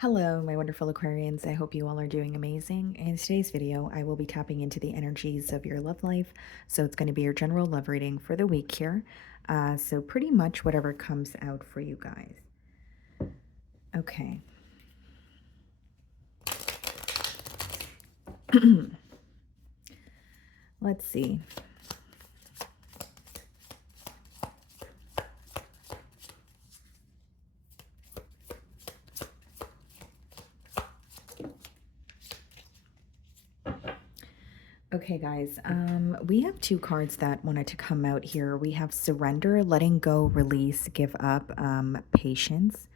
Hello, my wonderful Aquarians. I hope you all are doing amazing. In today's video, I will be tapping into the energies of your love life. So it's going to be your general love reading for the week here. So pretty much whatever comes out for you guys. Okay. Let's see. Okay, guys, we have two cards that wanted to come out here. We have surrender, letting go, release, give up, patience.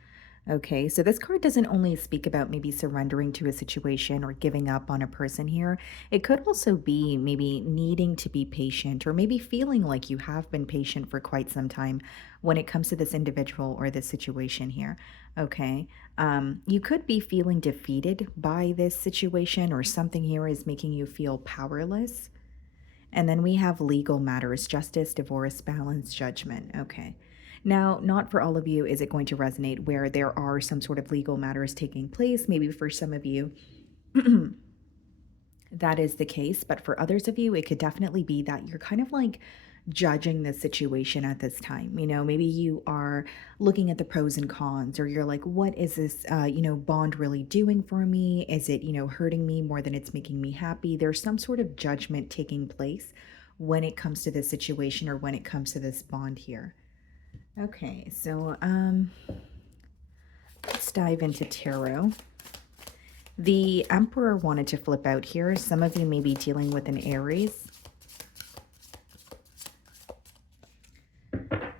Okay, so this card doesn't only speak about maybe surrendering to a situation or giving up on a person here. It could also be maybe needing to be patient or maybe feeling like you have been patient for quite some time when it comes to this individual or this situation here. Okay, you could be feeling defeated by this situation or something here is making you feel powerless. And then we have legal matters, justice, divorce, balance, judgment. Okay. Now, not for all of you is it going to resonate where there are some sort of legal matters taking place. Maybe for some of you, that is the case. But for others of you, it could definitely be that you're kind of like judging the situation at this time. Maybe you are looking at the pros and cons, or you're like, what is this, bond really doing for me? Is it, hurting me more than it's making me happy? There's some sort of judgment taking place when it comes to this situation or when it comes to this bond here. Okay, so let's dive into tarot. The Emperor wanted to flip out here. Some of you may be dealing with an Aries.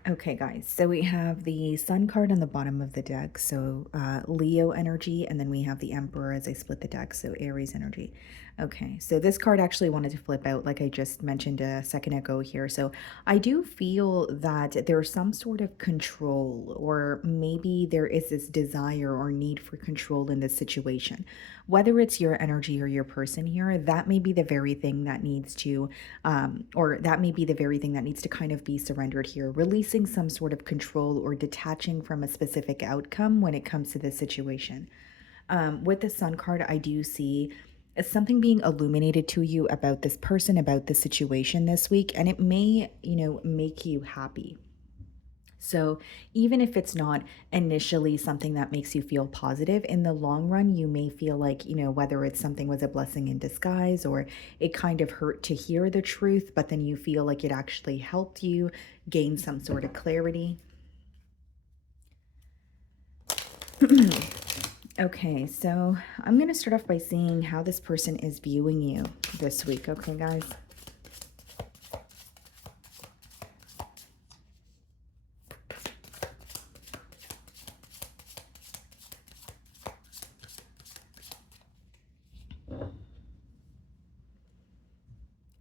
Okay, guys, so we have the Sun card on the bottom of the deck, so Leo energy, and then we have the Emperor as I split the deck, so Aries energy. Okay, so this card actually wanted to flip out, like I just mentioned a second ago here. So I do feel that there's some sort of control, or maybe there is this desire or need for control in this situation. Whether it's your energy or your person here, that may be the very thing that needs to or that may be the very thing that needs to kind of be surrendered here, releasing some sort of control or detaching from a specific outcome when it comes to this situation. With the Sun card, I do see something being illuminated to you about this person, about the situation this week, and it may, make you happy. So, even if it's not initially something that makes you feel positive, in the long run, you may feel like, whether it's something was a blessing in disguise or it kind of hurt to hear the truth, but then you feel like it actually helped you gain some sort of clarity. Okay, so I'm going to start off by seeing how this person is viewing you this week. Okay, guys.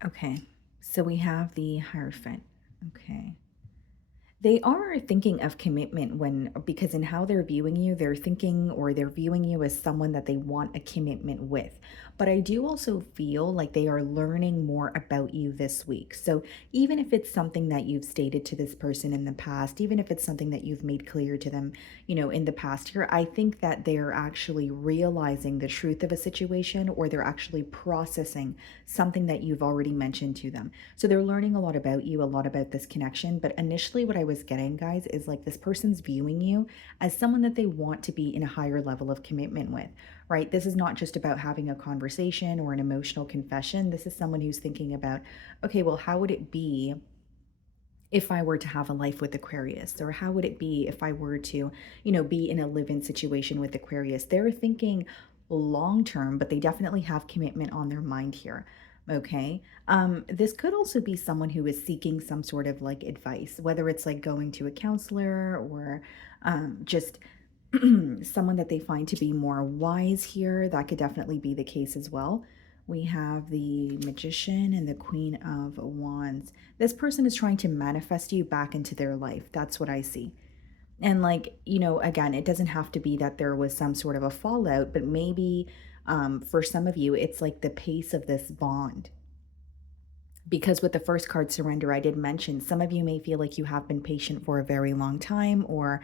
Okay, so we have the Hierophant. Okay. They are thinking of commitment because in how they're viewing you, they're thinking or they're viewing you as someone that they want a commitment with. But I do also feel like they are learning more about you this week. So even if it's something that you've stated to this person in the past, even if it's something that you've made clear to them, in the past here, I think that they're actually realizing the truth of a situation, or they're actually processing something that you've already mentioned to them. So they're learning a lot about you, a lot about this connection. But initially, what I was getting, guys, is like this person's viewing you as someone that they want to be in a higher level of commitment with, right? This is not just about having a conversation or an emotional confession. This is someone who's thinking about, okay, well, how would it be if I were to have a life with Aquarius? Or how would it be if I were to, be in a live-in situation with Aquarius? They're thinking long term, but they definitely have commitment on their mind here. Okay. This could also be someone who is seeking some sort of like advice, whether it's like going to a counselor or just someone that they find to be more wise here. That could definitely be the case as well. We have the Magician and the Queen of Wands. This person is trying to manifest you back into their life. That's what I see. And like, again, it doesn't have to be that there was some sort of a fallout, but maybe for some of you, it's like the pace of this bond. Because with the first card, surrender, I did mention some of you may feel like you have been patient for a very long time, or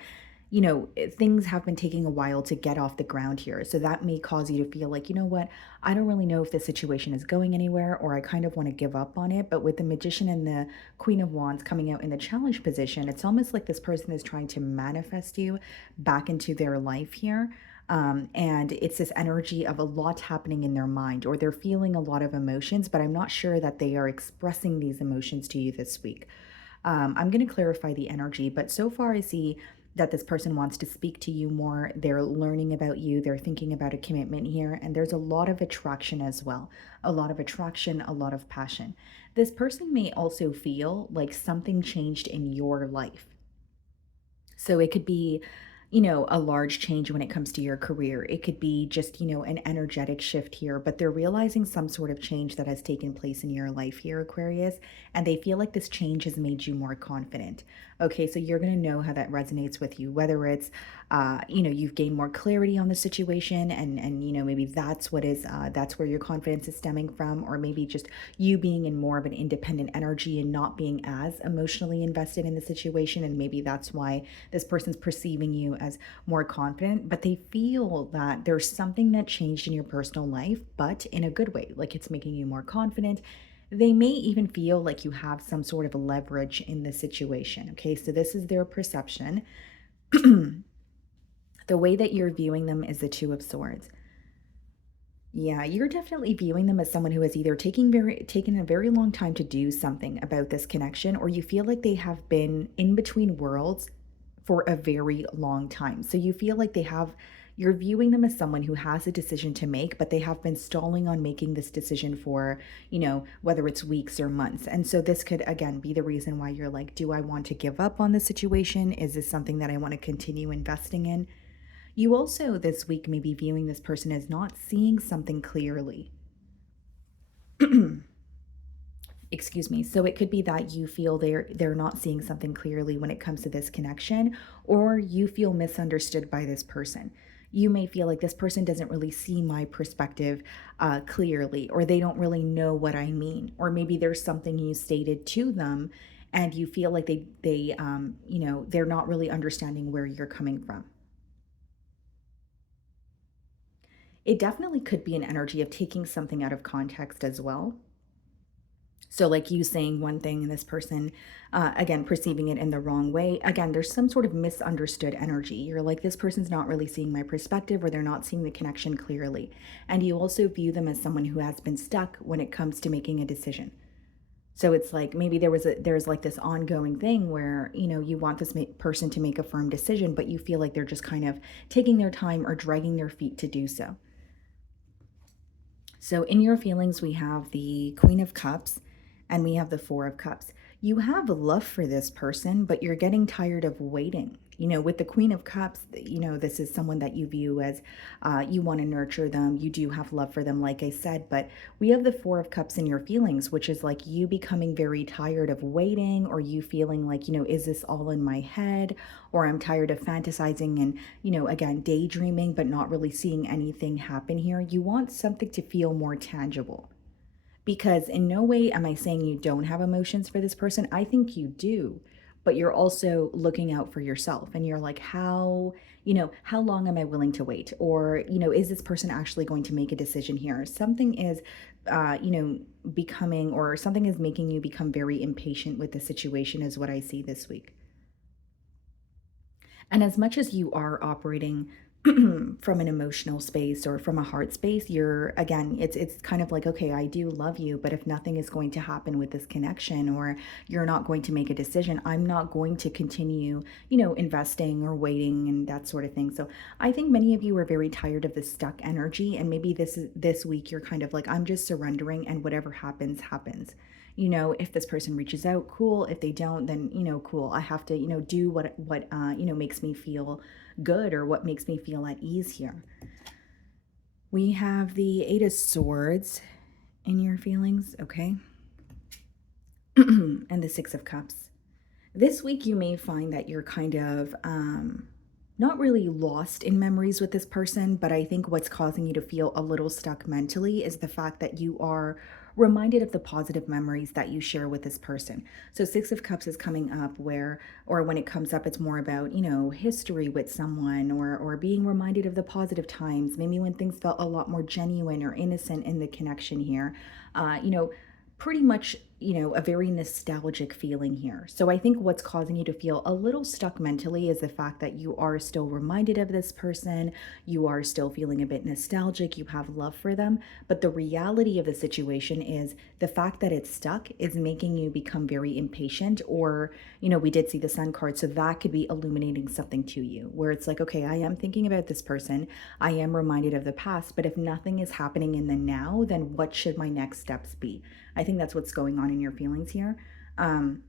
things have been taking a while to get off the ground here. So that may cause you to feel like, you know what, I don't really know if the situation is going anywhere, or I kind of want to give up on it. But with the Magician and the Queen of Wands coming out in the challenge position, it's almost like this person is trying to manifest you back into their life here. And it's this energy of a lot happening in their mind, or they're feeling a lot of emotions, but I'm not sure that they are expressing these emotions to you this week. I'm going to clarify the energy, but so far I see that this person wants to speak to you more. They're learning about you. They're thinking about a commitment here. And there's a lot of attraction as well. A lot of attraction, a lot of passion. This person may also feel like something changed in your life. So it could be, a large change when it comes to your career. It could be just, an energetic shift here, but they're realizing some sort of change that has taken place in your life here, Aquarius, and they feel like this change has made you more confident. Okay, so you're going to know how that resonates with you, whether it's, you've gained more clarity on the situation, and maybe that's where your confidence is stemming from, or maybe just you being in more of an independent energy and not being as emotionally invested in the situation, and maybe that's why this person's perceiving you as more confident. But they feel that there's something that changed in your personal life, but in a good way, like it's making you more confident. They may even feel like you have some sort of leverage in the situation. Okay, so this is their perception. The way that you're viewing them is the Two of Swords. Yeah, you're definitely viewing them as someone who has either taken a very long time to do something about this connection, or you feel like they have been in between worlds for a very long time. So you feel like you're viewing them as someone who has a decision to make, but they have been stalling on making this decision for, whether it's weeks or months. And so this could, again, be the reason why you're like, do I want to give up on the situation? Is this something that I want to continue investing in? You also this week may be viewing this person as not seeing something clearly. Excuse me. So it could be that you feel they're not seeing something clearly when it comes to this connection, or you feel misunderstood by this person. You may feel like this person doesn't really see my perspective clearly, or they don't really know what I mean, or maybe there's something you stated to them, and you feel like they're not really understanding where you're coming from. It definitely could be an energy of taking something out of context as well. So, like you saying one thing and this person, again, perceiving it in the wrong way. Again, there's some sort of misunderstood energy. You're like, this person's not really seeing my perspective, or they're not seeing the connection clearly. And you also view them as someone who has been stuck when it comes to making a decision. So it's like maybe there's like this ongoing thing where, you want this person to make a firm decision, but you feel like they're just kind of taking their time or dragging their feet to do so. So in your feelings, we have the Queen of Cups and we have the Four of Cups. You have love for this person, but you're getting tired of waiting. With the Queen of Cups, this is someone that you view as you want to nurture them. You do have love for them, like I said. But we have the Four of Cups in your feelings, which is like you becoming very tired of waiting, or you feeling like, is this all in my head? Or I'm tired of fantasizing and, again, daydreaming, but not really seeing anything happen here. You want something to feel more tangible. Because in no way am I saying you don't have emotions for this person. I think you do. But you're also looking out for yourself, and you're like, how long am I willing to wait? Or, is this person actually going to make a decision here? Something is, becoming, or something is making you become very impatient with the situation, is what I see this week. And as much as you are operating from an emotional space or from a heart space, you're, again, it's kind of like, okay, I do love you, but if nothing is going to happen with this connection, or you're not going to make a decision, I'm not going to continue, investing or waiting and that sort of thing. So I think many of you are very tired of this stuck energy, and maybe this week you're kind of like, I'm just surrendering, and whatever happens happens. If this person reaches out, cool. If they don't, then, cool. I have to, do what makes me feel good, or what makes me feel at ease here. We have the Eight of Swords in your feelings, okay? And the Six of Cups. This week you may find that you're kind of not really lost in memories with this person, but I think what's causing you to feel a little stuck mentally is the fact that you are reminded of the positive memories that you share with this person. So 6 of cups is coming up where, or when it comes up, it's more about, history with someone, or being reminded of the positive times, maybe when things felt a lot more genuine or innocent in the connection here. Uh, you know, Pretty much, a very nostalgic feeling here. So I think what's causing you to feel a little stuck mentally is the fact that you are still reminded of this person, you are still feeling a bit nostalgic, you have love for them, but the reality of the situation is the fact that it's stuck is making you become very impatient, or, we did see the sun card, so that could be illuminating something to you where it's like, okay, I am thinking about this person, I am reminded of the past, but if nothing is happening in the now, then what should my next steps be? I think that's what's going on in your feelings here. Um,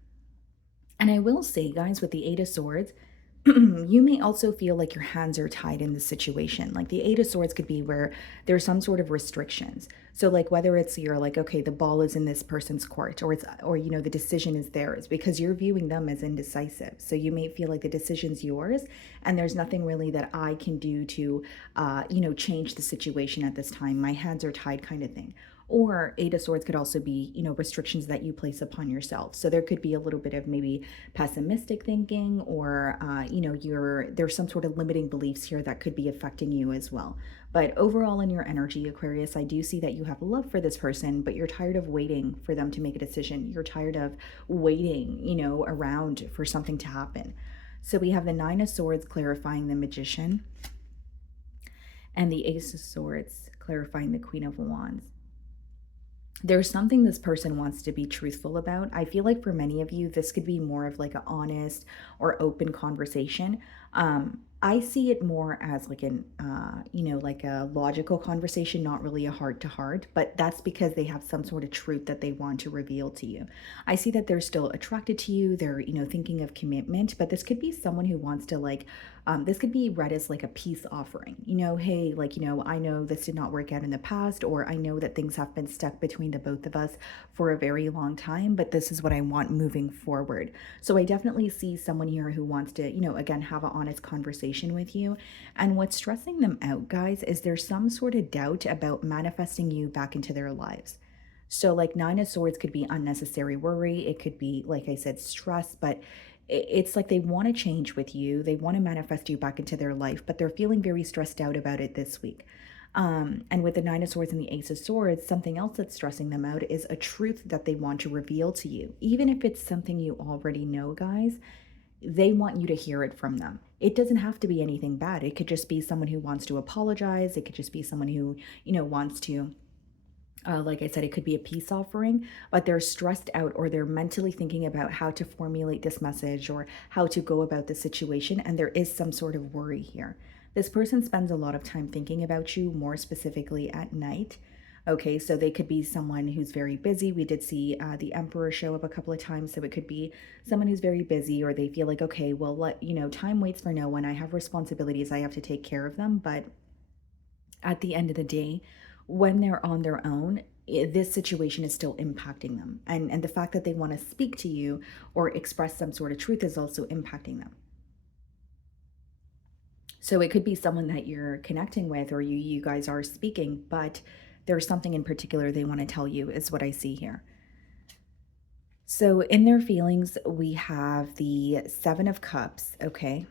and I will say, guys, with the Eight of Swords, you may also feel like your hands are tied in this situation. Like the Eight of Swords could be where there's some sort of restrictions. So, like whether it's you're like, okay, the ball is in this person's court, or the decision is theirs because you're viewing them as indecisive. So you may feel like the decision's yours, and there's nothing really that I can do to, change the situation at this time. My hands are tied, kind of thing. Or Eight of Swords could also be, restrictions that you place upon yourself. So there could be a little bit of maybe pessimistic thinking, or, there's some sort of limiting beliefs here that could be affecting you as well. But overall, in your energy, Aquarius, I do see that you have love for this person, but you're tired of waiting for them to make a decision. You're tired of waiting, around for something to happen. So we have the Nine of Swords clarifying the Magician, and the Ace of Swords clarifying the Queen of Wands. There's something this person wants to be truthful about. I feel like for many of you, this could be more of like an honest or open conversation. I see it more as like like a logical conversation, not really a heart to heart, but that's because they have some sort of truth that they want to reveal to you. I see that they're still attracted to you. They're, thinking of commitment, but this could be someone who wants to this could be read as like a peace offering. Hey, like, I know this did not work out in the past, or I know that things have been stuck between the both of us for a very long time, but this is what I want moving forward. So I definitely see someone here who wants to, again, have an honest conversation with you. And what's stressing them out, guys, is there's some sort of doubt about manifesting you back into their lives. So, like, Nine of Swords could be unnecessary worry. It could be, like I said, stress, but it's like they want to change with you. They want to manifest you back into their life, but they're feeling very stressed out about it this week. And with the Nine of Swords and the Ace of Swords, something else that's stressing them out is a truth that they want to reveal to you. Even if it's something you already know, guys, they want you to hear it from them. It doesn't have to be anything bad. It could just be someone who wants to apologize. It could just be someone who, wants to, like I said, it could be a peace offering, but they're stressed out, or they're mentally thinking about how to formulate this message or how to go about the situation. And there is some sort of worry here. This person spends a lot of time thinking about you, more specifically at night. Okay, so they could be someone who's very busy. We did see the Emperor show up a couple of times. So it could be someone who's very busy, or they feel like, okay, well, time waits for no one. I have responsibilities. I have to take care of them. But at the end of the day, when they're on their own, this situation is still impacting them. And the fact that they want to speak to you or express some sort of truth is also impacting them. So it could be someone that you're connecting with, or you guys are speaking, but there's something in particular they want to tell you, is what I see here. So in their feelings, we have the Seven of Cups, okay?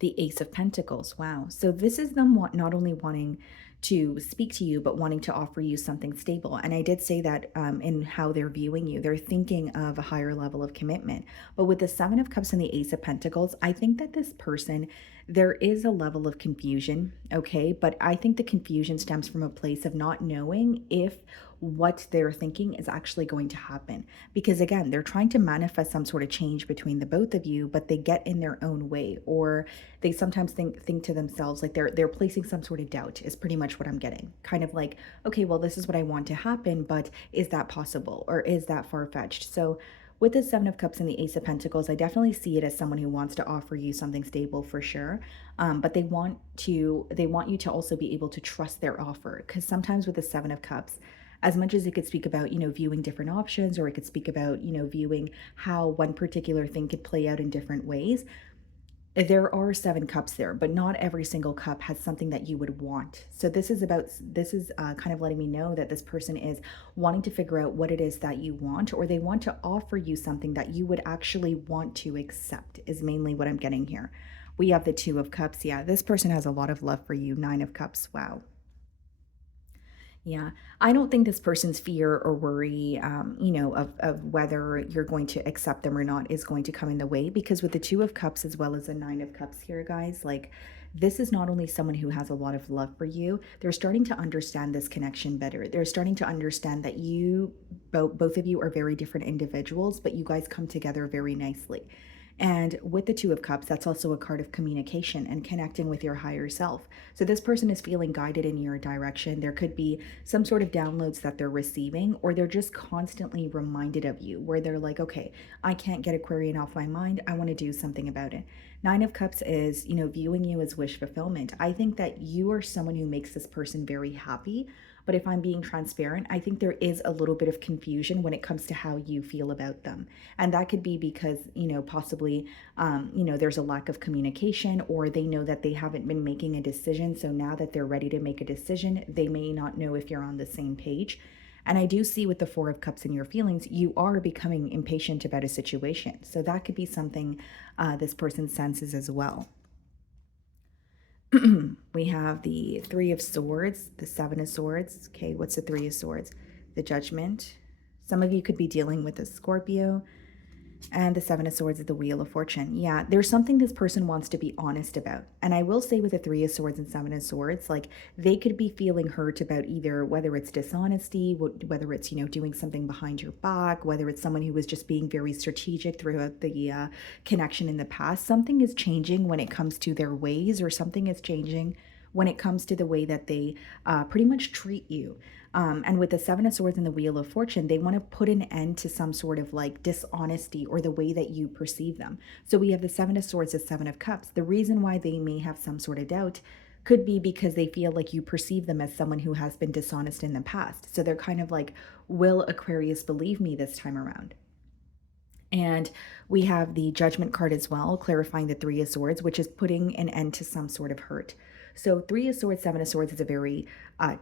The Ace of Pentacles. Wow. So this is them not only wanting to speak to you, but wanting to offer you something stable. And I did say that in how they're viewing you, they're thinking of a higher level of commitment. But with the Seven of Cups and the Ace of Pentacles, I think that this person, there is a level of confusion, okay? But I think the confusion stems from a place of not knowing if what they're thinking is actually going to happen. Because again, they're trying to manifest some sort of change between the both of you, but they get in their own way, or they sometimes think to themselves, like they're placing some sort of doubt, is pretty much what I'm getting. Kind of like, okay, well, this is what I want to happen, but is that possible, or is that far-fetched? So with the Seven of Cups and the Ace of Pentacles, I definitely see it as someone who wants to offer you something stable for sure. But they want you to also be able to trust their offer. Because sometimes with the Seven of Cups, as much as it could speak about, viewing different options, or it could speak about, viewing how one particular thing could play out in different ways, There are 7 cups there, but not every single cup has something that you would want. So this is kind of letting me know that this person is wanting to figure out what it is that you want, or they want to offer you something that you would actually want to accept, is mainly what I'm getting here. We have the 2 of cups. Yeah, this person has a lot of love for you. 9 of cups. Wow. Yeah, I don't think this person's fear or worry, of whether you're going to accept them or not is going to come in the way, because with the 2 of cups as well as the 9 of cups here, guys, like, this is not only someone who has a lot of love for you, they're starting to understand this connection better. They're starting to understand that you both of you are very different individuals, but you guys come together very nicely. And with the 2 of cups, that's also a card of communication and connecting with your higher self. So this person is feeling guided in your direction. There could be some sort of downloads that they're receiving, or they're just constantly reminded of you, where they're like, okay, I can't get Aquarian off my mind. I want to do something about it. 9 of cups is, viewing you as wish fulfillment. I think that you are someone who makes this person very happy. But if I'm being transparent, I think there is a little bit of confusion when it comes to how you feel about them. And that could be because, possibly, there's a lack of communication, or they know that they haven't been making a decision. So now that they're ready to make a decision, they may not know if you're on the same page. And I do see with the 4 of cups in your feelings, you are becoming impatient about a situation. So that could be something this person senses as well. We have the 3 of swords, the 7 of swords. Okay, what's the 3 of swords? The judgment. Some of you could be dealing with a Scorpio. And the 7 of swords is the wheel of fortune. Yeah, there's something this person wants to be honest about. And I will say with the 3 of swords and 7 of swords, like, they could be feeling hurt about either whether it's dishonesty, whether it's, doing something behind your back, whether it's someone who was just being very strategic throughout the connection in the past. Something is changing when it comes to their ways, or something is changing when it comes to the way that they pretty much treat you. And with the 7 of swords and the wheel of fortune, they want to put an end to some sort of like dishonesty or the way that you perceive them. So we have the 7 of swords, the 7 of cups. The reason why they may have some sort of doubt could be because they feel like you perceive them as someone who has been dishonest in the past. So they're kind of like, will Aquarius believe me this time around? And we have the judgment card as well, clarifying the 3 of swords, which is putting an end to some sort of hurt. So 3 of swords, 7 of swords is a very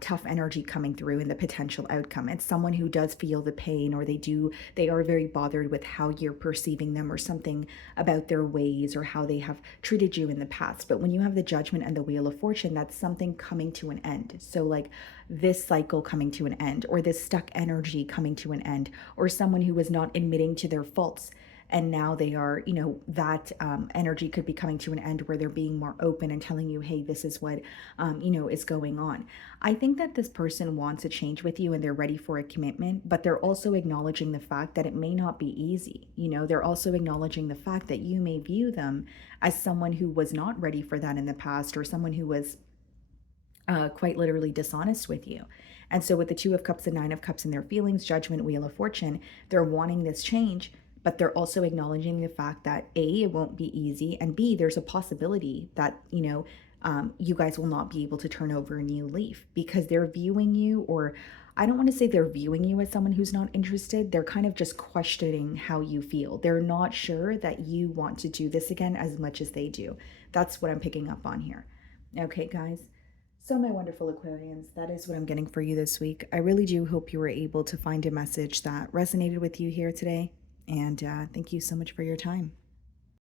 tough energy coming through in the potential outcome. It's someone who does feel the pain, or they are very bothered with how you're perceiving them, or something about their ways or how they have treated you in the past. But when you have the judgment and the wheel of fortune, that's something coming to an end. So like this cycle coming to an end, or this stuck energy coming to an end, or someone who was not admitting to their faults, and now they are, that energy could be coming to an end, where they're being more open and telling you, hey, this is what is going on. I think that this person wants a change with you, and they're ready for a commitment, but they're also acknowledging the fact that it may not be easy. They're also acknowledging the fact that you may view them as someone who was not ready for that in the past, or someone who was quite literally dishonest with you. And so with the 2 of cups and 9 of cups in their feelings, judgment, wheel of fortune, they're wanting this change, but they're also acknowledging the fact that A, it won't be easy, and B, there's a possibility that, you guys will not be able to turn over a new leaf, because they're viewing you, or I don't want to say they're viewing you as someone who's not interested. They're kind of just questioning how you feel. They're not sure that you want to do this again as much as they do. That's what I'm picking up on here. Okay, guys. So, my wonderful Aquarians, that is what I'm getting for you this week. I really do hope you were able to find a message that resonated with you here today. And thank you so much for your time.